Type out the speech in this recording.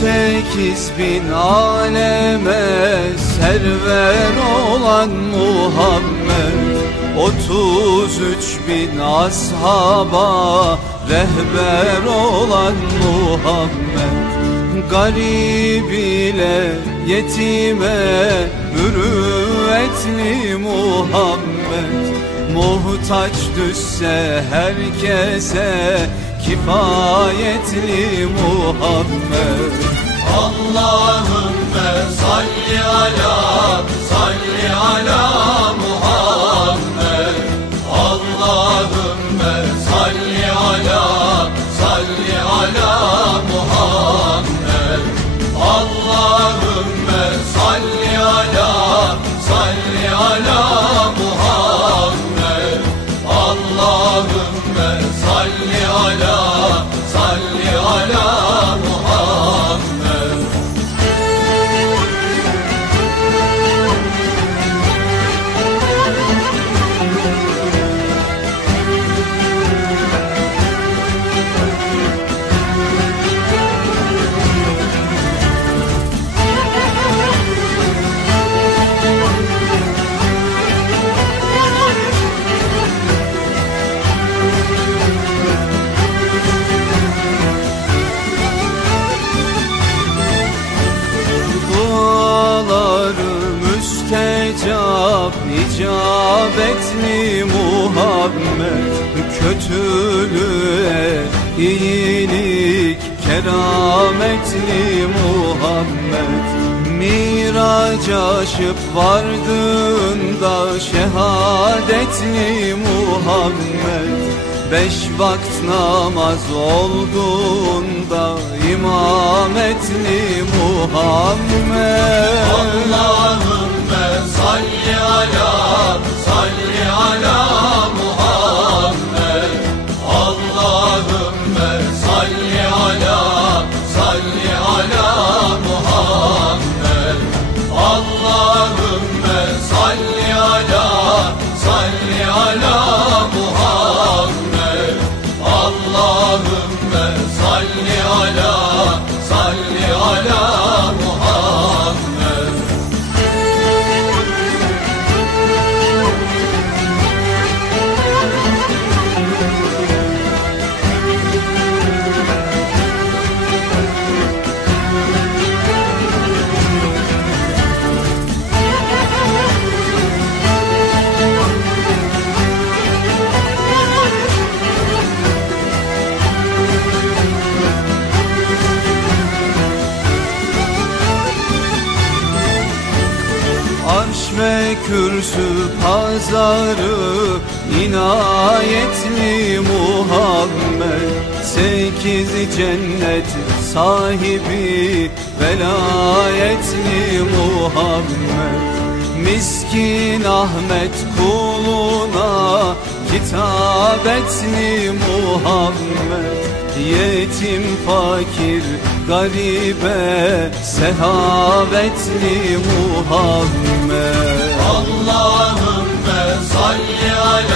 sekiz bin aleme server olan Muhammed. Otuz üç bin ashaba rehber olan Muhammed. Garip ile yetime mürüvvetli Muhammed. Muhtaç düşse herkese kifayetli Muhammed Allahümme salli ala salli ala müstecap icabetli Muhammed. Kötülüğe iyilik kerametli Muhammed. Miraç aşıp vardığında şehadetli Muhammed. Beş vakt namaz olduğunda imametli Muhammed salli ala salli ala Muhammed. Allahümme salli ala salli ala Muhammed. Allahümme ve kürsü pazarı inayetli Muhammed. Sekiz cennet sahibi velayetli Muhammed. Miskin Ahmet kuluna kitabetli Muhammed Yetim fakir garibe sehavetli Muhammed. Allahümme salli ala